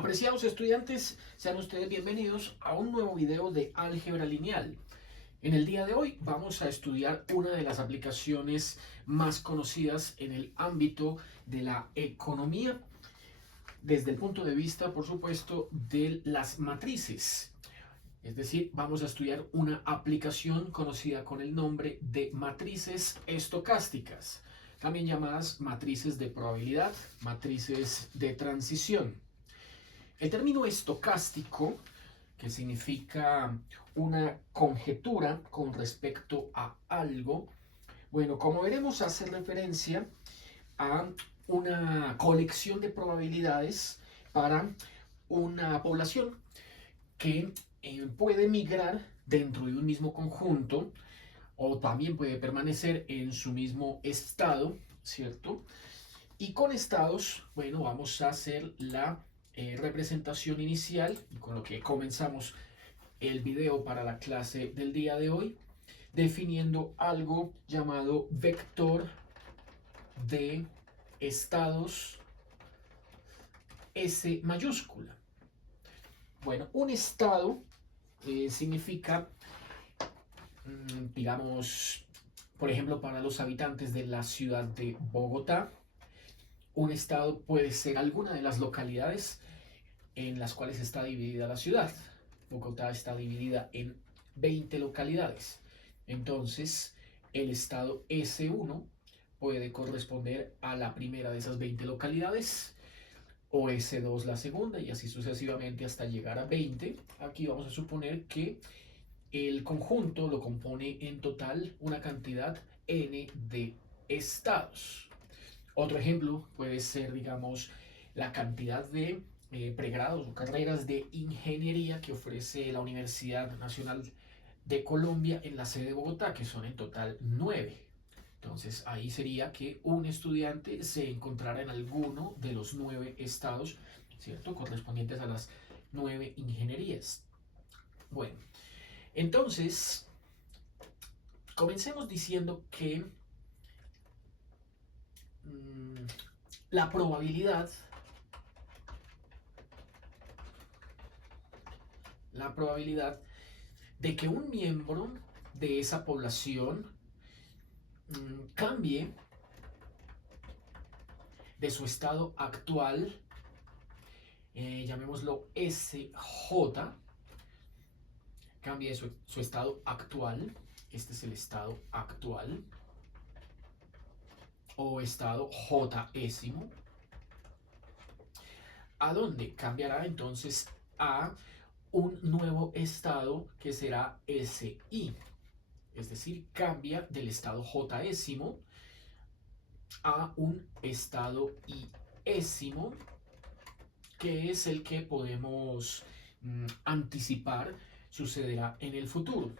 Apreciados estudiantes, sean ustedes bienvenidos a un nuevo video de álgebra lineal. En el día de hoy vamos a estudiar una de las aplicaciones más conocidas en el ámbito de la economía, desde el punto de vista, por supuesto, de las matrices. Es decir, vamos a estudiar una aplicación conocida con el nombre de matrices estocásticas, también llamadas matrices de probabilidad, matrices de transición. El término estocástico, que significa una conjetura con respecto a algo, bueno, como veremos, hace referencia a una colección de probabilidades para una población que puede migrar dentro de un mismo conjunto o también puede permanecer en su mismo estado, ¿cierto? Y con estados, bueno, vamos a hacer la representación inicial y con lo que comenzamos el video para la clase del día de hoy, definiendo algo llamado vector de estados S mayúscula. Bueno, un estado significa, digamos, por ejemplo, para los habitantes de la ciudad de Bogotá, un estado puede ser alguna de las localidades en las cuales está dividida la ciudad. Bogotá está dividida en 20 localidades. Entonces, el estado S1 puede corresponder a la primera de esas 20 localidades, o S2 la segunda, y así sucesivamente hasta llegar a 20. Aquí vamos a suponer que el conjunto lo compone en total una cantidad n de estados. Otro ejemplo puede ser, digamos, la cantidad de pregrados o carreras de ingeniería que ofrece la Universidad Nacional de Colombia en la sede de Bogotá, que son en total 9. Entonces ahí sería que un estudiante se encontrara en alguno de los 9 estados, ¿cierto?, correspondientes a las 9 ingenierías. Bueno, entonces comencemos diciendo que la probabilidad de que un miembro de esa población cambie de su estado actual, llamémoslo SJ, cambie de su estado actual, este es el estado actual, o estado Jésimo, ¿a dónde? Cambiará entonces a un nuevo estado que será SI. Es decir, cambia del estado Jésimo a un estado Iésimo, que es el que podemos anticipar sucederá en el futuro.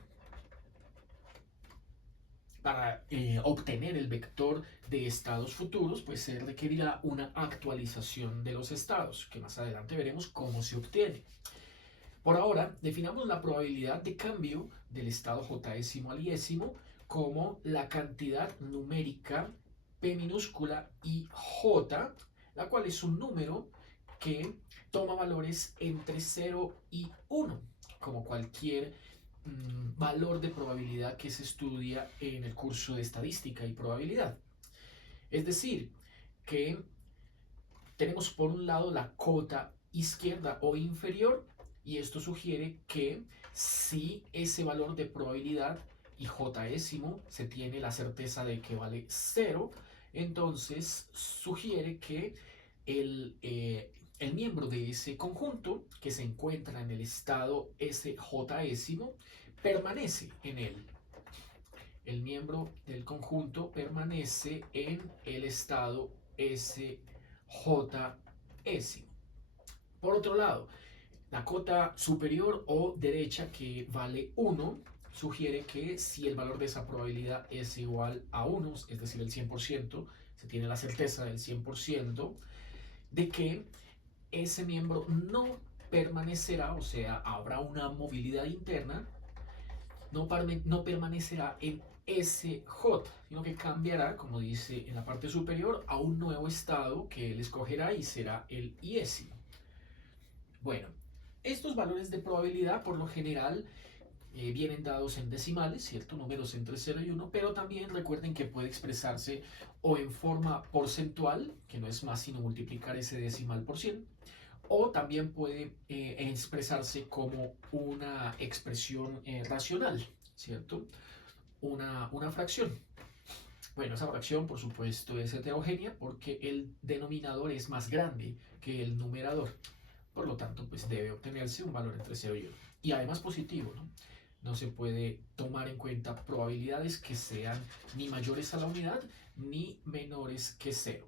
Para obtener el vector de estados futuros, pues se requerirá una actualización de los estados, que más adelante veremos cómo se obtiene. Por ahora, definamos la probabilidad de cambio del estado Jésimo al Iésimo como la cantidad numérica P minúscula y J, la cual es un número que toma valores entre 0 y 1, como cualquier valor de probabilidad que se estudia en el curso de estadística y probabilidad. Es decir, que tenemos por un lado la cota izquierda o inferior, y esto sugiere que si ese valor de probabilidad y Jésimo se tiene la certeza de que vale 0, entonces sugiere que el miembro de ese conjunto que se encuentra en el estado SJésimo permanece en él. El miembro del conjunto permanece en el estado SJésimo. Por otro lado, la cota superior o derecha, que vale 1, sugiere que si el valor de esa probabilidad es igual a 1, es decir, el 100%, se tiene la certeza del 100% de que ese miembro no permanecerá, o sea, habrá una movilidad interna, no permanecerá en SJ, sino que cambiará, como dice en la parte superior, a un nuevo estado que él escogerá y será el Iésimo. Bueno, estos valores de probabilidad por lo general vienen dados en decimales, ¿cierto? Números entre 0 y 1, pero también recuerden que puede expresarse o en forma porcentual, que no es más sino multiplicar ese decimal por 100, o también puede expresarse como una expresión racional, ¿cierto? Una fracción. Bueno, esa fracción, por supuesto, es heterogénea porque el denominador es más grande que el numerador. Por lo tanto, pues debe obtenerse un valor entre 0 y 1. Y además positivo, ¿no? No se puede tomar en cuenta probabilidades que sean ni mayores a la unidad ni menores que 0.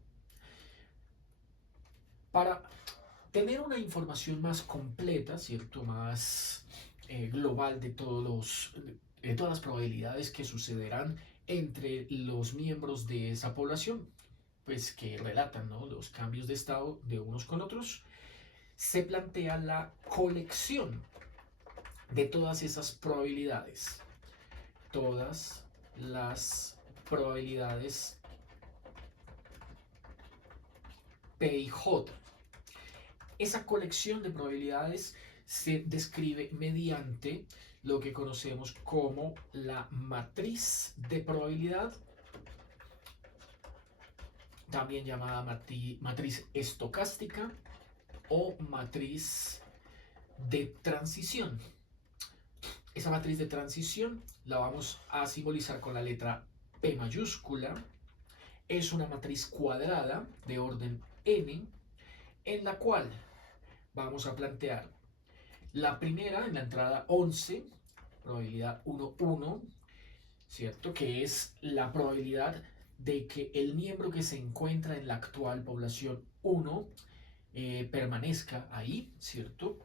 Para tener una información más completa, ¿cierto? Más global de todas las probabilidades que sucederán entre los miembros de esa población, pues que relatan, ¿no?, los cambios de estado de unos con otros, se plantea la colección de todas esas probabilidades. Todas las probabilidades P y J. Esa colección de probabilidades se describe mediante lo que conocemos como la matriz de probabilidad, también llamada matriz estocástica o matriz de transición. Esa matriz de transición la vamos a simbolizar con la letra P mayúscula. Es una matriz cuadrada de orden n, en la cual vamos a plantear la primera en la entrada 11, probabilidad 1, 1, ¿cierto? Que es la probabilidad de que el miembro que se encuentra en la actual población 1 permanezca ahí, ¿cierto?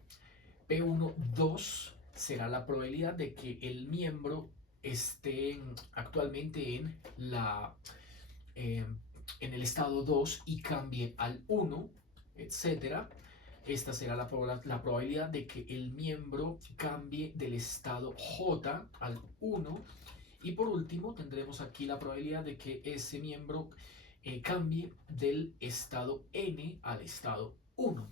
P1, 2 será la probabilidad de que el miembro esté actualmente eh, en el estado 2 y cambie al 1, etcétera. Esta será la probabilidad de que el miembro cambie del estado J al 1. Y por último, tendremos aquí la probabilidad de que ese miembro cambie del estado N al estado 1.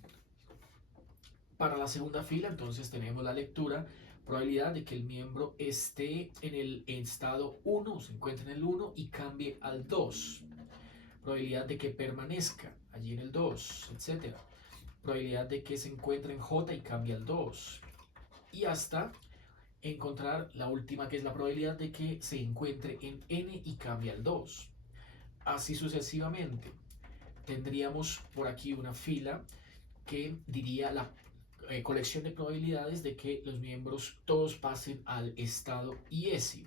Para la segunda fila, entonces, tenemos la lectura, probabilidad de que el miembro esté en el estado 1, se encuentre en el 1 y cambie al 2. Probabilidad de que permanezca allí en el 2, etc. Probabilidad de que se encuentre en J y cambie al 2. Y hasta encontrar la última, que es la probabilidad de que se encuentre en N y cambie al 2. Así sucesivamente. Tendríamos por aquí una fila que diría la colección de probabilidades de que los miembros todos pasen al estado IS.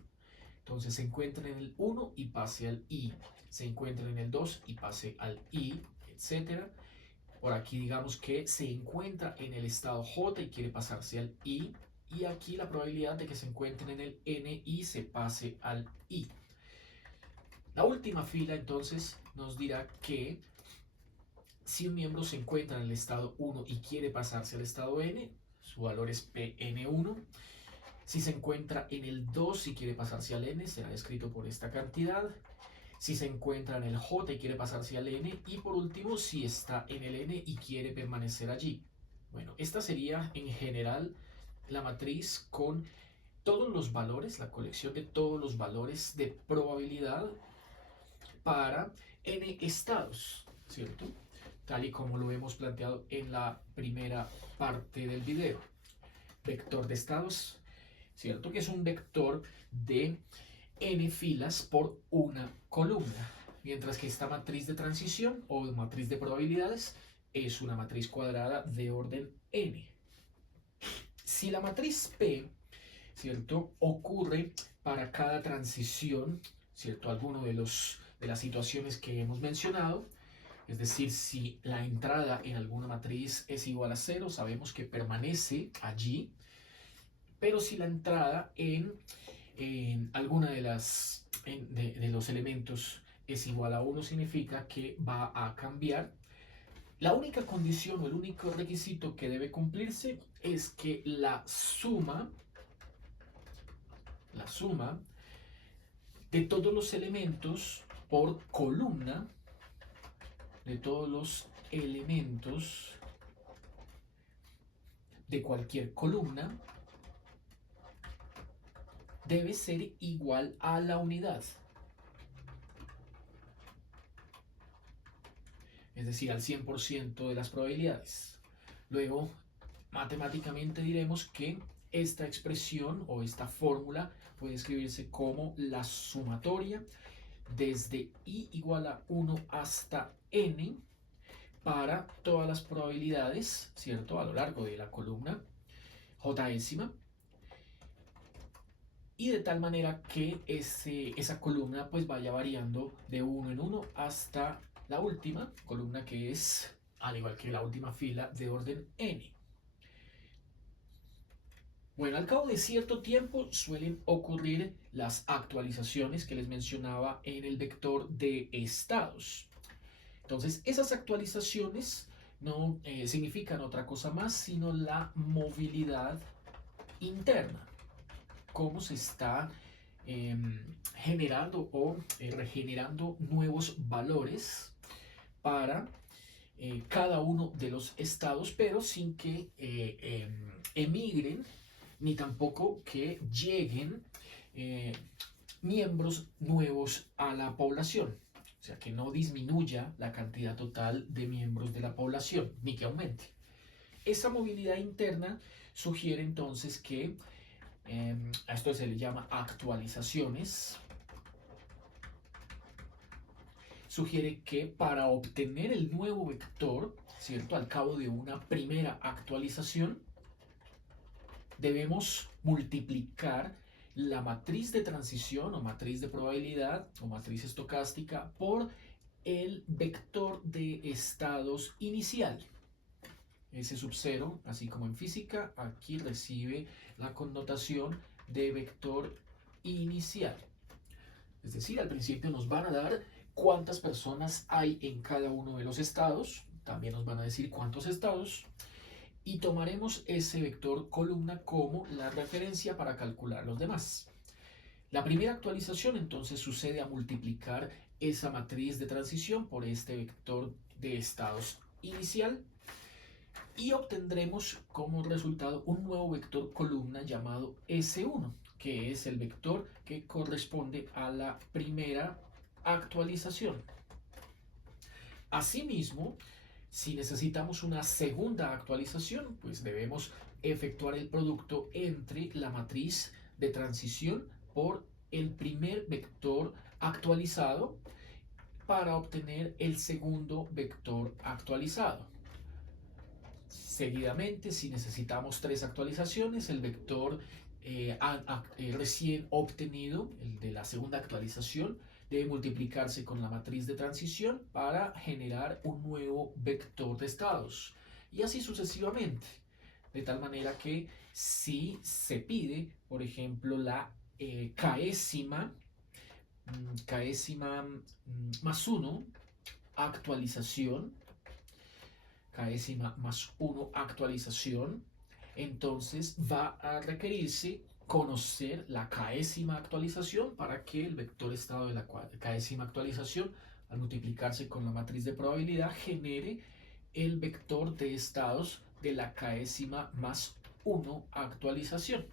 Entonces se encuentran en el 1 y pase al I, se encuentran en el 2 y pase al I, etc. Por aquí digamos que se encuentra en el estado J y quiere pasarse al I, y aquí la probabilidad de que se encuentren en el N y se pase al I. La última fila entonces nos dirá que si un miembro se encuentra en el estado 1 y quiere pasarse al estado N, su valor es Pn1. Si se encuentra en el 2 y quiere pasarse al N, será descrito por esta cantidad. Si se encuentra en el J y quiere pasarse al N. Y por último, si está en el N y quiere permanecer allí. Bueno, esta sería en general la matriz con todos los valores, la colección de todos los valores de probabilidad para N estados, ¿cierto? Tal y como lo hemos planteado en la primera parte del video. Vector de estados, ¿cierto? Que es un vector de n filas por una columna, mientras que esta matriz de transición o matriz de probabilidades es una matriz cuadrada de orden n. Si la matriz P, ¿cierto?, ocurre para cada transición, ¿cierto?, alguno de las situaciones que hemos mencionado. Es decir, si la entrada en alguna matriz es igual a 0, sabemos que permanece allí. Pero si la entrada en alguna de los elementos es igual a 1, significa que va a cambiar. La única condición o el único requisito que debe cumplirse es que la suma de todos los elementos por columna, de todos los elementos de cualquier columna debe ser igual a la unidad. Es decir, al 100% de las probabilidades. Luego, matemáticamente diremos que esta expresión o esta fórmula puede escribirse como la sumatoria desde i igual a 1 hasta n para todas las probabilidades, ¿cierto? A lo largo de la columna jésima. Y de tal manera que esa columna pues vaya variando de 1 en 1 hasta la última columna, que es, al igual que la última fila, de orden n. Bueno, al cabo de cierto tiempo suelen ocurrir las actualizaciones que les mencionaba en el vector de estados. Entonces, esas actualizaciones no significan otra cosa más sino la movilidad interna. Cómo se está generando o regenerando nuevos valores para cada uno de los estados, pero sin que emigren ni tampoco que lleguen miembros nuevos a la población. O sea, que no disminuya la cantidad total de miembros de la población, ni que aumente. Esa movilidad interna sugiere entonces que a esto se le llama actualizaciones. Sugiere que para obtener el nuevo vector, ¿cierto? Al cabo de una primera actualización, debemos multiplicar la matriz de transición o matriz de probabilidad o matriz estocástica por el vector de estados inicial. Ese sub-0, así como en física, aquí recibe la connotación de vector inicial. Es decir, al principio nos van a dar cuántas personas hay en cada uno de los estados, también nos van a decir cuántos estados, y tomaremos ese vector columna como la referencia para calcular los demás. La primera actualización entonces sucede a multiplicar esa matriz de transición por este vector de estados inicial y obtendremos como resultado un nuevo vector columna llamado S1, que es el vector que corresponde a la primera actualización. Asimismo, si necesitamos una segunda actualización, pues debemos efectuar el producto entre la matriz de transición por el primer vector actualizado para obtener el segundo vector actualizado. Seguidamente, si necesitamos tres actualizaciones, el vector recién obtenido, el de la segunda actualización, debe multiplicarse con la matriz de transición para generar un nuevo vector de estados. Y así sucesivamente. De tal manera que si se pide, por ejemplo, la késima más 1 actualización, késima más 1 actualización, entonces va a requerirse conocer la késima actualización para que el vector estado de la késima actualización, al multiplicarse con la matriz de probabilidad, genere el vector de estados de la késima más 1 actualización.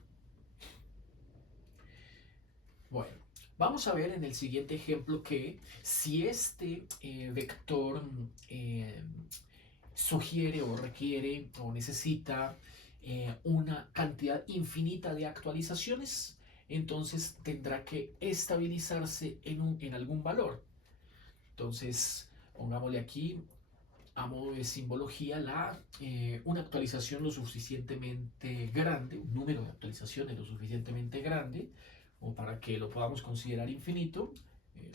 Bueno, vamos a ver en el siguiente ejemplo que si este vector sugiere o requiere o necesita una cantidad infinita de actualizaciones, entonces tendrá que estabilizarse en algún valor. Entonces, pongámosle aquí, a modo de simbología, una actualización lo suficientemente grande, un número de actualizaciones lo suficientemente grande, o para que lo podamos considerar infinito.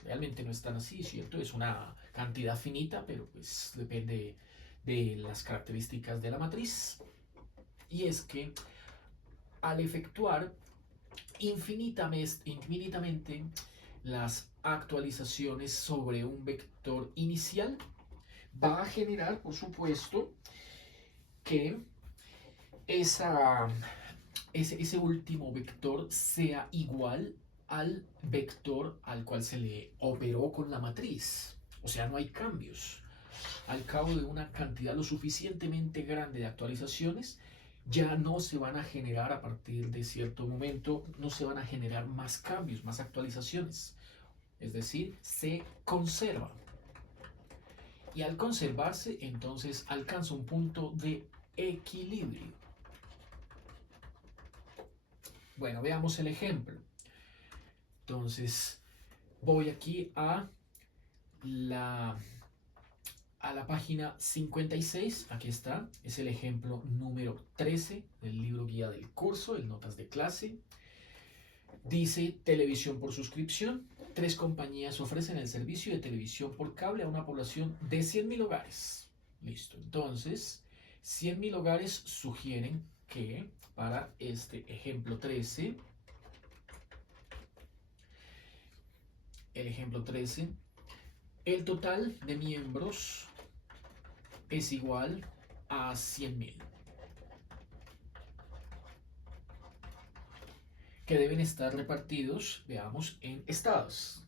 Realmente no es tan así, ¿cierto? Es una cantidad finita, pero pues depende de las características de la matriz. Y es que al efectuar infinitamente las actualizaciones sobre un vector inicial, va a generar, por supuesto, que ese último vector sea igual al vector al cual se le operó con la matriz. O sea, no hay cambios. Al cabo de una cantidad lo suficientemente grande de actualizaciones, ya no se van a generar a partir de cierto momento, no se van a generar más cambios, más actualizaciones. Es decir, se conserva. Y al conservarse, entonces alcanza un punto de equilibrio. Bueno, veamos el ejemplo. Entonces, voy aquí la, a la página 56. Aquí está. Es el ejemplo número 13 del libro guía del curso, el notas de clase. Dice televisión por suscripción. 3 compañías ofrecen el servicio de televisión por cable a una población de 100.000 hogares. Listo. Entonces, 100.000 hogares sugieren que para este ejemplo 13, el total de miembros es igual a 100.000, que deben estar repartidos, veamos, en estados.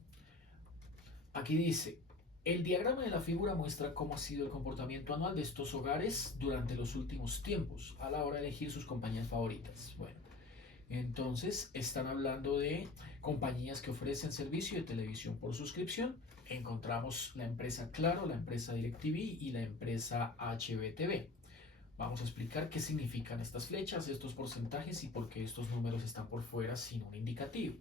Aquí dice, el diagrama de la figura muestra cómo ha sido el comportamiento anual de estos hogares durante los últimos tiempos a la hora de elegir sus compañías favoritas. Bueno, entonces están hablando de compañías que ofrecen servicio de televisión por suscripción. Encontramos la empresa Claro, la empresa DirecTV y la empresa HBTV. Vamos a explicar qué significan estas flechas, estos porcentajes y por qué estos números están por fuera sin un indicativo.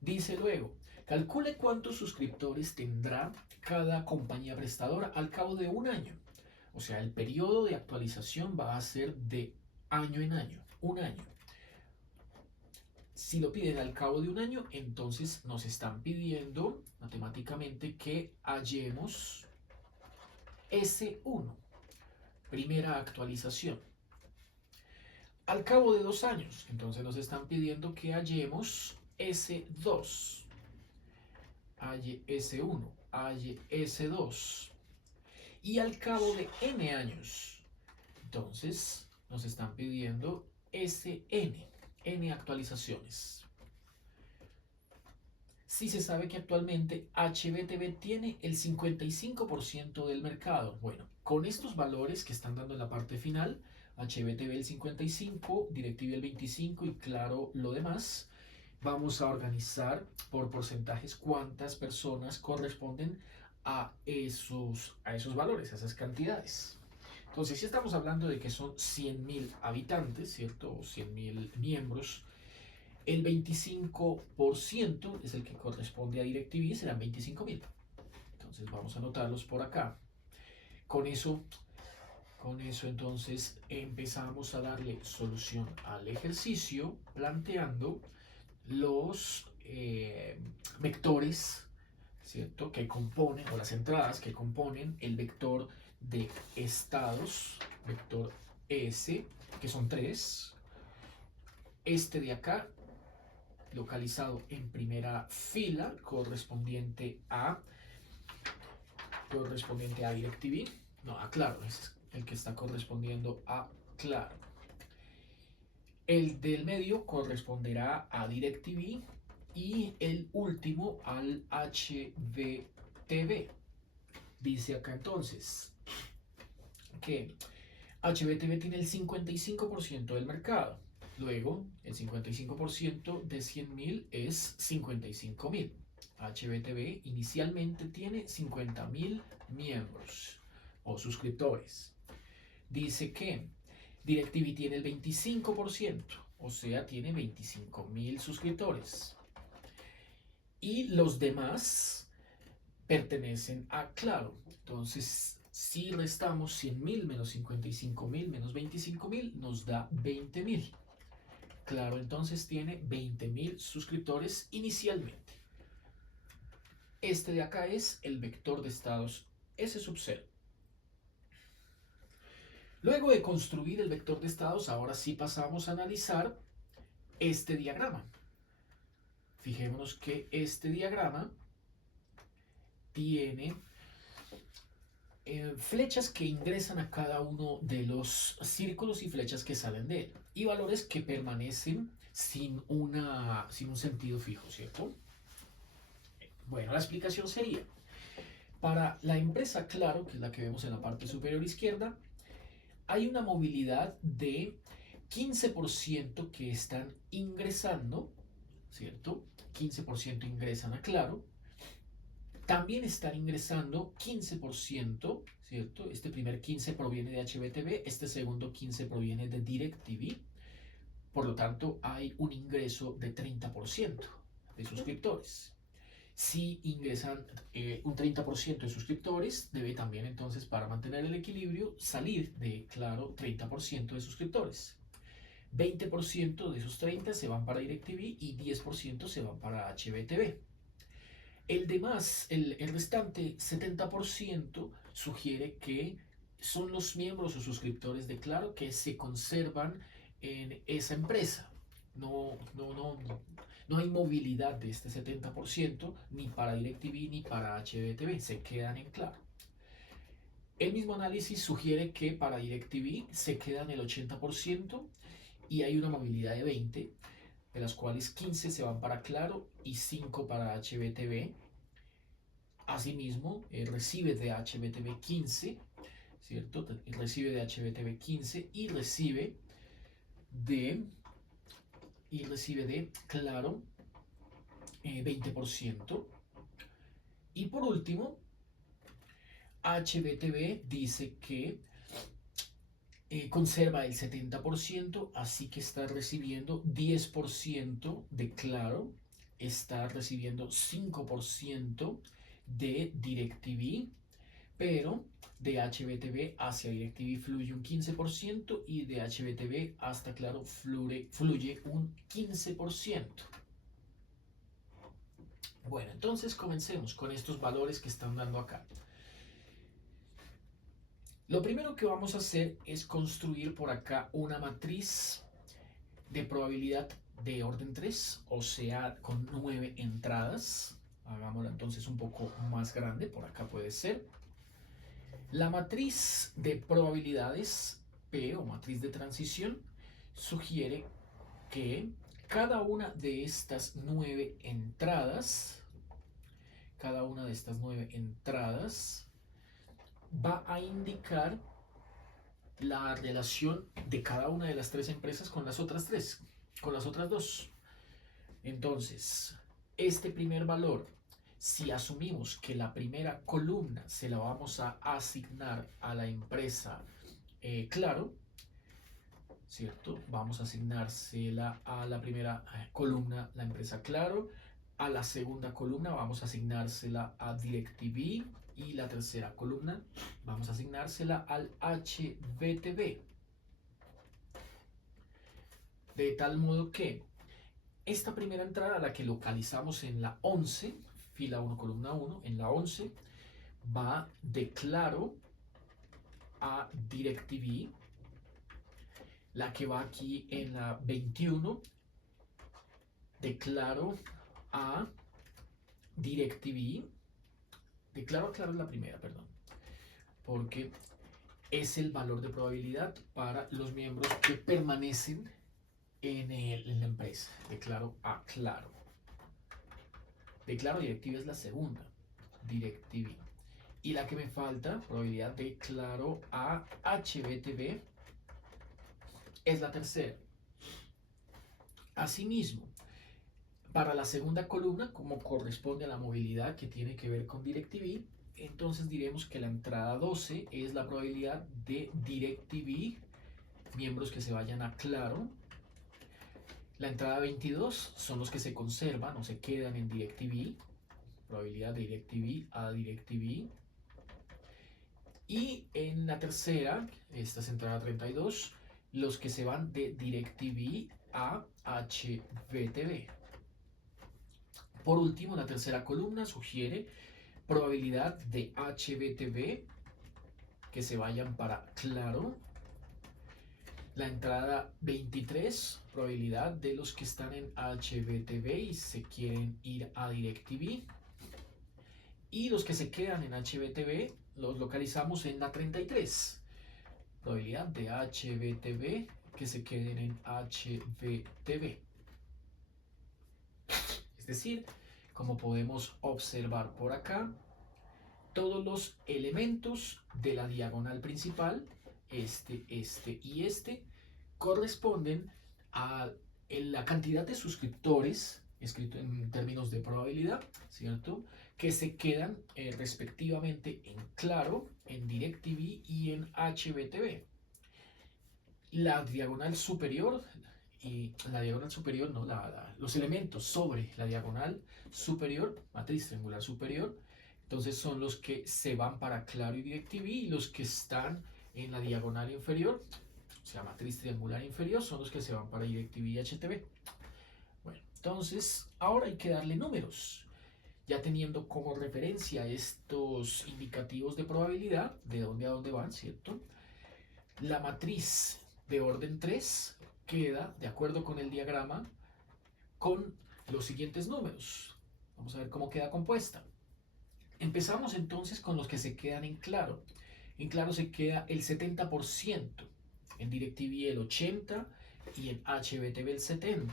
Dice luego, calcule cuántos suscriptores tendrá cada compañía prestadora al cabo de un año. O sea, el periodo de actualización va a ser de año en año, un año. Si lo piden al cabo de un año, entonces nos están pidiendo matemáticamente que hallemos S1, primera actualización. Al cabo de 2 años, entonces nos están pidiendo que hallemos S2, halle S1, halle S2. Y al cabo de n años, entonces nos están pidiendo SN, n actualizaciones. Sí se sabe que actualmente HBTV tiene el 55% del mercado. Bueno, con estos valores que están dando en la parte final, HBTV el 55%, DirecTV el 25% y Claro lo demás, vamos a organizar por porcentajes cuántas personas corresponden a esos valores, a esas cantidades. Entonces, si estamos hablando de que son 100.000 habitantes, ¿cierto? O 100.000 miembros, el 25% es el que corresponde a DirecTV, serán 25.000. Entonces, vamos a anotarlos por acá. Con eso entonces empezamos a darle solución al ejercicio planteando los vectores, ¿cierto?, que componen, o las entradas que componen el vector de estados, vector S, que son 3. Este de acá, localizado en primera fila, correspondiente a DirecTV. No, a Claro, ese es el que está correspondiendo a Claro. El del medio corresponderá a DirecTV y el último al HBTV. Dice acá entonces que HBTV tiene el 55% del mercado. Luego, el 55% de 100.000 es 55.000. HBTV inicialmente tiene 50.000 miembros o suscriptores. Dice que DirecTV tiene el 25%, o sea, tiene 25.000 suscriptores. Y los demás pertenecen a Claro. Entonces, si restamos 100.000 menos 55.000 menos 25.000, nos da 20.000. Claro, entonces tiene 20.000 suscriptores inicialmente. Este de acá es el vector de estados S sub 0. Luego de construir el vector de estados, ahora sí pasamos a analizar este diagrama. Fijémonos que este diagrama tiene flechas que ingresan a cada uno de los círculos y flechas que salen de él, y valores que permanecen sin un sentido fijo, ¿cierto? Bueno, la explicación sería, para la empresa Claro, que es la que vemos en la parte superior izquierda, hay una movilidad de 15% que están ingresando, ¿cierto? 15% ingresan a Claro. También están ingresando 15%, ¿cierto? Este primer 15 proviene de HBTV, este segundo 15 proviene de DirecTV. Por lo tanto, hay un ingreso de 30% de suscriptores. Si ingresan un 30% de suscriptores, debe también entonces, para mantener el equilibrio, salir de Claro 30% de suscriptores. 20% de esos 30 se van para DirecTV y 10% se van para HBTV. El restante 70% sugiere que son los miembros o suscriptores de Claro que se conservan en esa empresa. No hay movilidad de este 70% ni para DirecTV ni para HBTV, se quedan en Claro. El mismo análisis sugiere que para DirecTV se quedan el 80% y hay una movilidad de 20, de las cuales 15 se van para Claro y 5 para HBTV. Asimismo, recibe de HBTV 15, ¿cierto? Recibe de HBTV 15 y recibe de Claro 20%. Y por último, HBTV dice que conserva el 70%, así que está recibiendo 10% de Claro, está recibiendo 5% de DirecTV, pero de HBTV hacia DirecTV fluye un 15% y de HBTV hasta Claro fluye un 15%. Bueno, entonces comencemos con estos valores que están dando acá. Lo primero que vamos a hacer es construir por acá una matriz de probabilidad de orden 3, o sea, con 9 entradas. Hagámosla entonces un poco más grande, por acá puede ser. La matriz de probabilidades P o matriz de transición sugiere que cada una de estas 9 entradas, va a indicar la relación de cada una de las 3 empresas con las otras 3, con las otras 2. Entonces, este primer valor, si asumimos que la primera columna se la vamos a asignar a la empresa Claro, ¿cierto? Vamos a asignársela a la primera columna, la empresa Claro. A la segunda columna vamos a asignársela a DirecTV. Y la tercera columna vamos a asignársela al HBTV. De tal modo que esta primera entrada, la que localizamos en la 11, fila 1, columna 1, en la 11, va de Claro a DirecTV. La que va aquí en la 21, de Claro a DirecTV. De Claro a Claro es la primera, perdón, porque es el valor de probabilidad para los miembros que permanecen en la empresa, de Claro a Claro. De Claro a DirecTV es la segunda, DirecTV. Y la que me falta, probabilidad de Claro a HBTV, es la tercera. Asimismo, para la segunda columna, como corresponde a la movilidad que tiene que ver con DirecTV, entonces diremos que la entrada 12 es la probabilidad de DirecTV, miembros que se vayan a Claro. La entrada 22 son los que se conservan o se quedan en DirecTV, probabilidad de DirecTV a DirecTV. Y en la tercera, esta es entrada 32, los que se van de DirecTV a HBTV. Por último, la tercera columna sugiere probabilidad de HBTV que se vayan para Claro. La entrada 23, probabilidad de los que están en HBTV y se quieren ir a DirecTV. Y los que se quedan en HBTV los localizamos en la 33. Probabilidad de HBTV que se queden en HBTV. Es decir, como podemos observar por acá, todos los elementos de la diagonal principal este y este corresponden a la cantidad de suscriptores, escrito en términos de probabilidad, ¿cierto? Que se quedan respectivamente en Claro, en DirecTV y en HBTV. La diagonal superior y la diagonal superior, no, los elementos sobre la diagonal superior, matriz triangular superior, entonces son los que se van para Claro y DirecTV, y los que están en la diagonal inferior, o sea, matriz triangular inferior, son los que se van para DirecTV y HTV. Bueno, entonces ahora hay que darle números. Ya teniendo como referencia estos indicativos de probabilidad, de dónde a dónde van, ¿cierto? La matriz de orden 3 queda, de acuerdo con el diagrama, con los siguientes números. Vamos a ver cómo queda compuesta. Empezamos entonces con los que se quedan en Claro. En Claro se queda el 70%, en DirecTV el 80% y en HBTV el 70%.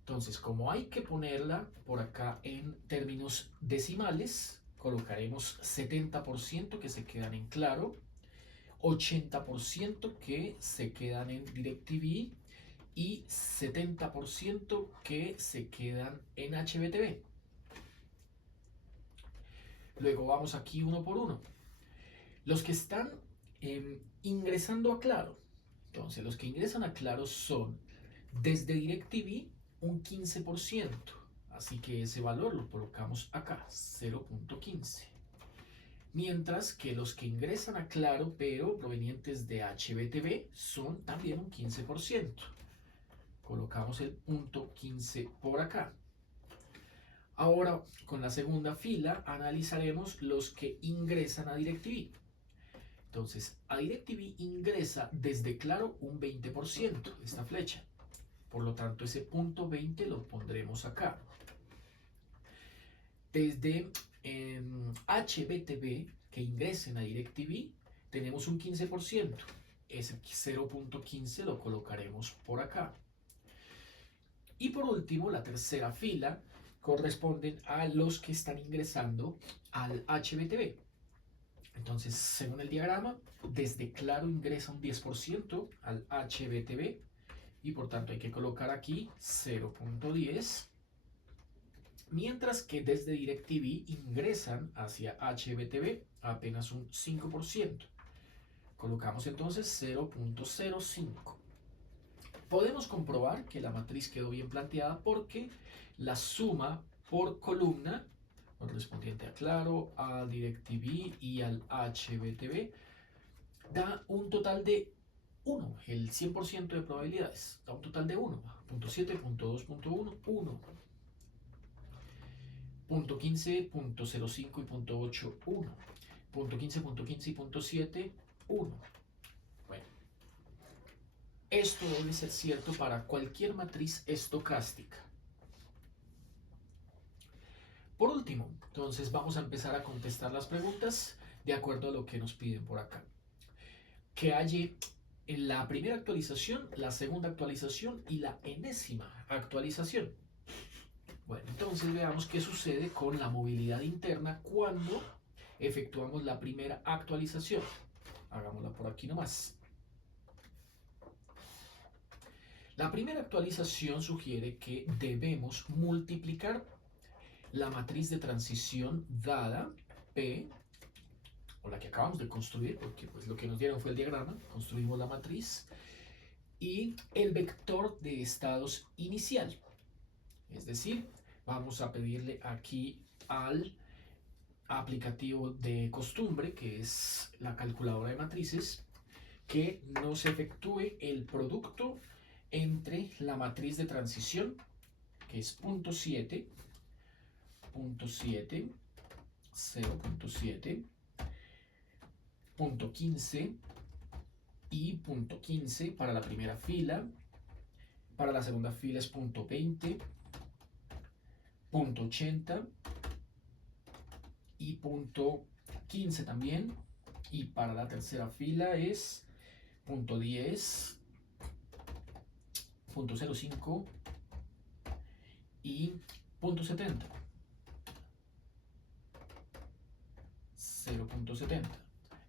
Entonces, como hay que ponerla por acá en términos decimales, colocaremos 70% que se quedan en Claro, 80% que se quedan en DirecTV y 70% que se quedan en HBTV. Luego vamos aquí uno por uno. Los que están ingresando a Claro. Entonces, los que ingresan a Claro son desde DirecTV un 15%. Así que ese valor lo colocamos acá, 0.15. Mientras que los que ingresan a Claro, pero provenientes de HBTV, son también un 15%. Colocamos el punto 15 por acá. Ahora, con la segunda fila, analizaremos los que ingresan a DirecTV. Entonces, a DirecTV ingresa desde Claro un 20%, esta flecha. Por lo tanto, ese punto 20 lo pondremos acá. Desde HBTV, que ingresen a DirecTV, tenemos un 15%. Ese 0.15 lo colocaremos por acá. Y por último, la tercera fila corresponden a los que están ingresando al HBTV. Entonces, según el diagrama, desde Claro ingresa un 10% al HBTV y por tanto hay que colocar aquí 0.10, mientras que desde DirecTV ingresan hacia HBTV apenas un 5%. Colocamos entonces 0.05. Podemos comprobar que la matriz quedó bien planteada porque la suma por columna correspondiente a Claro, a DirecTV y al HBTV da un total de 1, el 100% de probabilidades, da un total de 1, .7, .2, .1, 1, .15, .05 y .8, 1, .15, .15 y .7, 1. Bueno, esto debe ser cierto para cualquier matriz estocástica. Por último, entonces vamos a empezar a contestar las preguntas de acuerdo a lo que nos piden por acá. Que hay en la primera actualización, la segunda actualización y la enésima actualización. Bueno, entonces veamos qué sucede con la movilidad interna cuando efectuamos la primera actualización. Hagámosla por aquí nomás. La primera actualización sugiere que debemos multiplicar la matriz de transición dada P, o la que acabamos de construir, porque pues lo que nos dieron fue el diagrama, construimos la matriz, y el vector de estados inicial. Es decir, vamos a pedirle aquí al aplicativo de costumbre, que es la calculadora de matrices, que nos efectúe el producto entre la matriz de transición, que es .7, 0.7, .15 y .15 para la primera fila. Para la segunda fila es .20, .80 y .15 también. Y para la tercera fila es .10, .05 y .70. 0.70.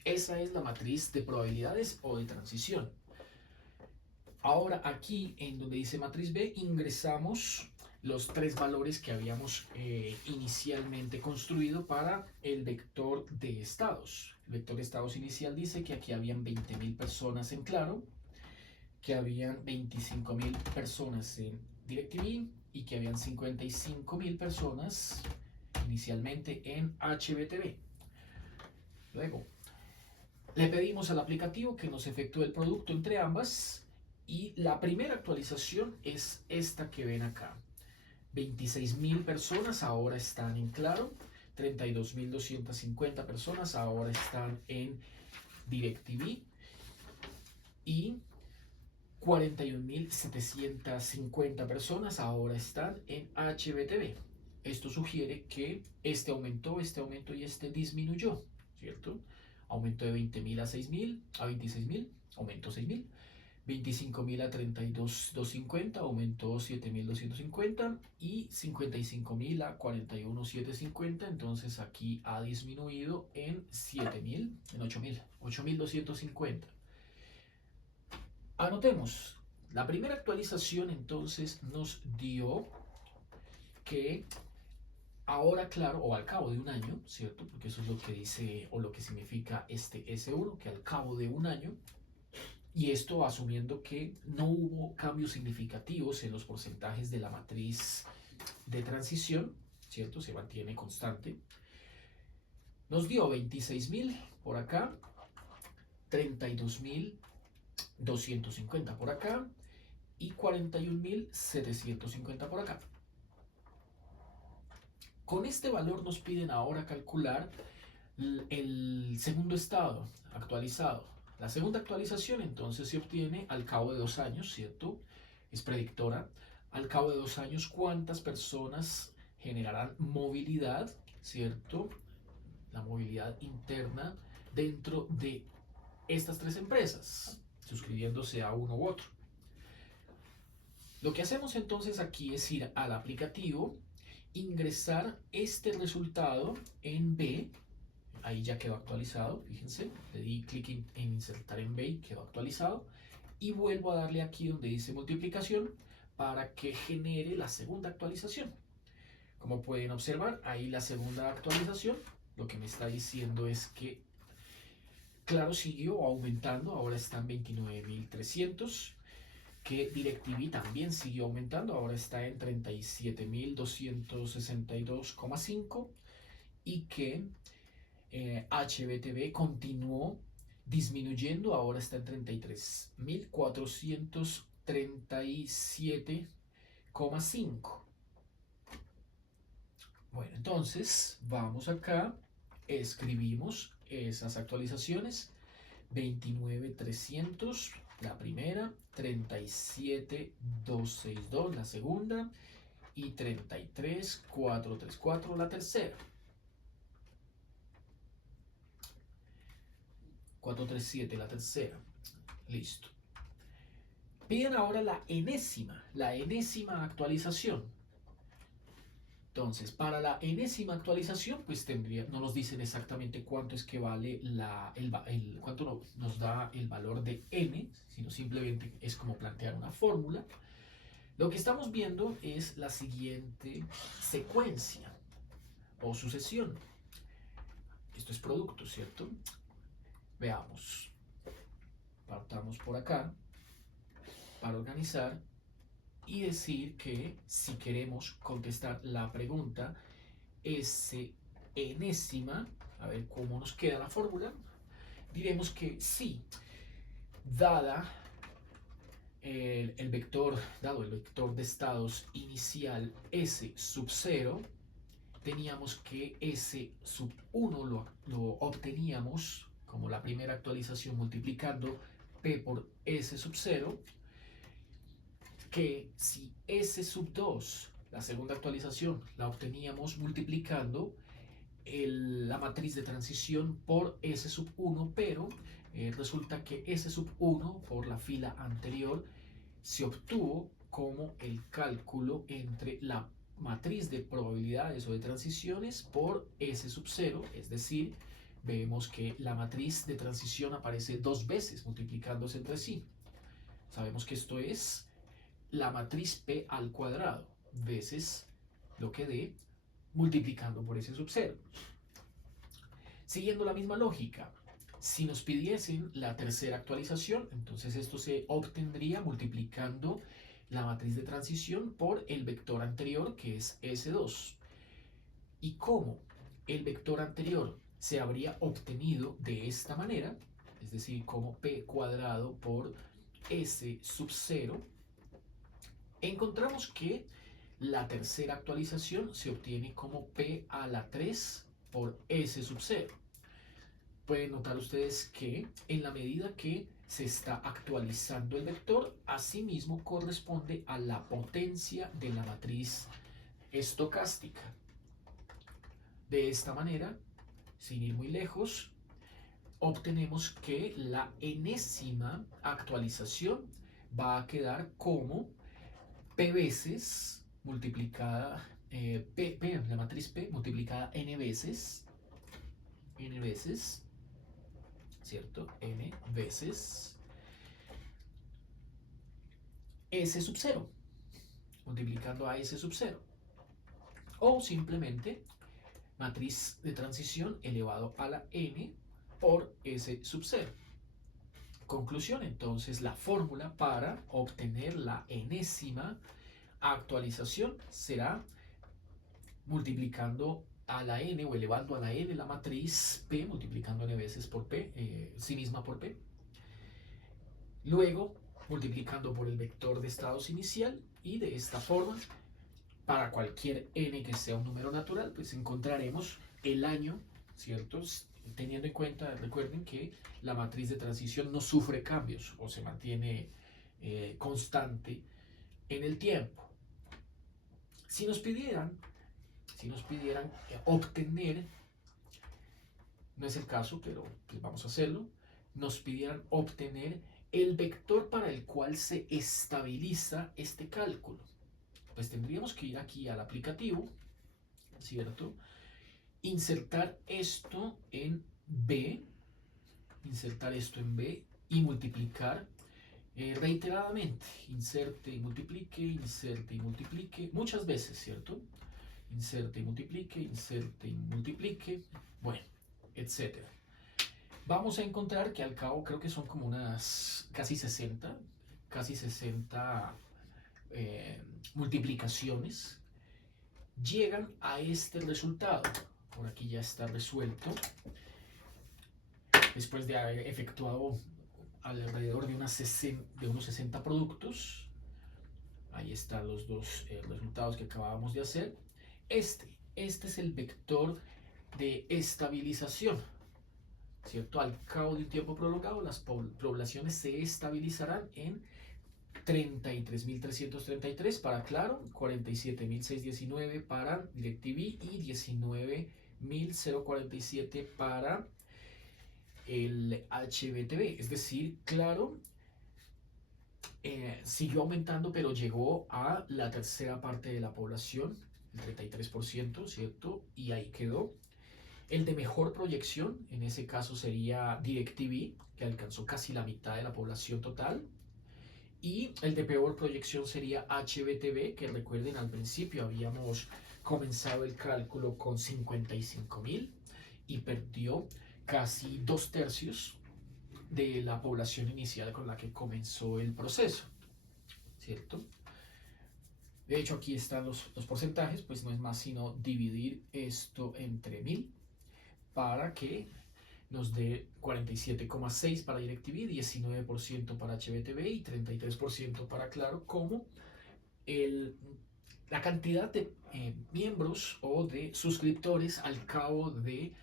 Esa es la matriz de probabilidades o de transición. Ahora aquí en donde dice matriz B ingresamos los tres valores que habíamos inicialmente construido para el vector de estados. El vector de estados inicial dice que aquí habían 20.000 personas en Claro, que habían 25.000 personas en DirecTV y que habían 55.000 personas inicialmente en HBTV. Luego, le pedimos al aplicativo que nos efectúe el producto entre ambas y la primera actualización es esta que ven acá. 26.000 personas ahora están en Claro, 32.250 personas ahora están en DirecTV y 41.750 personas ahora están en HBTV. Esto sugiere que este aumentó y este disminuyó, ¿cierto? Aumento de 20.000 a 6.000, a 26.000, aumentó 6.000. 25.000 a 32.250, aumentó 7.250 y 55.000 a 41.750, entonces aquí ha disminuido en 7.000, en 8.250. Anotemos, la primera actualización entonces nos dio que ahora, claro, o al cabo de un año, ¿cierto? Porque eso es lo que dice o lo que significa este S1, que al cabo de un año, y esto asumiendo que no hubo cambios significativos en los porcentajes de la matriz de transición, ¿cierto? Se mantiene constante. Nos dio 26.000 por acá, 32.250 por acá y 41.750 por acá. Con este valor nos piden ahora calcular el segundo estado actualizado. La segunda actualización entonces se obtiene al cabo de 2 años, ¿cierto? Es predictora. Al cabo de 2 años, ¿cuántas personas generarán movilidad, ¿cierto? La movilidad interna dentro de estas tres empresas, suscribiéndose a uno u otro. Lo que hacemos entonces aquí es ir al aplicativo, ingresar este resultado en B. Ahí ya quedó actualizado, fíjense, le di clic en insertar en B y quedó actualizado. Y vuelvo a darle aquí donde dice multiplicación para que genere la segunda actualización. Como pueden observar, ahí la segunda actualización, lo que me está diciendo es que Claro siguió aumentando, ahora están 29.300. Que DirecTV también siguió aumentando, ahora está en 37.262,5 y que HBTV continuó disminuyendo, ahora está en 33.437,5. Bueno, entonces vamos acá, escribimos esas actualizaciones, 29.300 la primera, 37.262 la segunda y 33.434 la tercera. 437 la tercera. Listo. Piden ahora la enésima actualización. Entonces, para la enésima actualización, pues no nos dicen exactamente cuánto es que vale cuánto nos da el valor de n, sino simplemente es como plantear una fórmula. Lo que estamos viendo es la siguiente secuencia o sucesión. Esto es producto, ¿cierto? Veamos. Partamos por acá para organizar y decir que si queremos contestar la pregunta S enésima, a ver cómo nos queda la fórmula, diremos que sí, dado el vector de estados inicial S sub 0, teníamos que S sub 1 lo obteníamos como la primera actualización multiplicando P por S sub 0, que si S sub 2, la segunda actualización, la obteníamos multiplicando la matriz de transición por S sub 1, pero resulta que S sub 1 por la fila anterior se obtuvo como el cálculo entre la matriz de probabilidades o de transiciones por S sub 0, es decir, vemos que la matriz de transición aparece 2 veces multiplicándose entre sí. Sabemos que esto es la matriz P al cuadrado veces lo que dé multiplicando por ese subcero. Siguiendo la misma lógica, si nos pidiesen la tercera actualización, entonces esto se obtendría multiplicando la matriz de transición por el vector anterior, que es S2. ¿Y cómo el vector anterior se habría obtenido de esta manera? Es decir, como P cuadrado por S sub 0. Encontramos que la tercera actualización se obtiene como P a la 3 por S sub 0. Pueden notar ustedes que en la medida que se está actualizando el vector, asimismo corresponde a la potencia de la matriz estocástica. De esta manera, sin ir muy lejos, obtenemos que la enésima actualización va a quedar como P veces multiplicada, la matriz P multiplicada n veces, ¿cierto? N veces S sub 0, multiplicando a S sub 0. O simplemente matriz de transición elevado a la n por S sub 0. Conclusión, entonces, la fórmula para obtener la enésima actualización será multiplicando a la n o elevando a la n la matriz P, multiplicando n veces por P, sí misma por P. Luego, multiplicando por el vector de estados inicial, y de esta forma, para cualquier n que sea un número natural, pues encontraremos el año, ¿cierto? Teniendo en cuenta, recuerden que la matriz de transición no sufre cambios o se mantiene constante en el tiempo. Si nos pidieran obtener, no es el caso, pero pues vamos a hacerlo, nos pidieran obtener el vector para el cual se estabiliza este cálculo, pues tendríamos que ir aquí al aplicativo, ¿cierto? Insertar esto en B, y multiplicar reiteradamente, inserte y multiplique, muchas veces, ¿cierto? Inserte y multiplique, bueno, etcétera. Vamos a encontrar que al cabo creo que son como unas casi 60 multiplicaciones, llegan a este resultado. Por aquí ya está resuelto. Después de haber efectuado alrededor de unos 60 productos, ahí están los dos resultados que acabábamos de hacer. Este es el vector de estabilización, ¿cierto? Al cabo de un tiempo prolongado, las poblaciones se estabilizarán en 33.333 para Claro, 47.619 para DirecTV y 19.047 para el HBTV. Es decir, Claro siguió aumentando, pero llegó a la tercera parte de la población, el 33%, ¿cierto? Y ahí quedó. El de mejor proyección, en ese caso sería DirecTV, que alcanzó casi la mitad de la población total. Y el de peor proyección sería HBTV, que recuerden al principio habíamos comenzado el cálculo con 55.000 y perdió casi 2/3 de la población inicial con la que comenzó el proceso, ¿cierto? De hecho, aquí están los porcentajes, pues no es más sino dividir esto entre 1000 para que nos dé 47,6 para DirecTV, 19% para HBTV y 33% para Claro, como la cantidad de miembros o de suscriptores al cabo de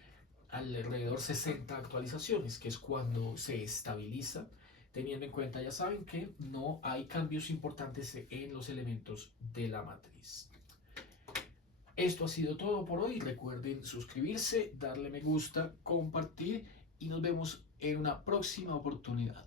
alrededor 60 actualizaciones, que es cuando se estabiliza, teniendo en cuenta, ya saben, que no hay cambios importantes en los elementos de la matriz. Esto ha sido todo por hoy. Recuerden suscribirse, darle me gusta, compartir y nos vemos en una próxima oportunidad.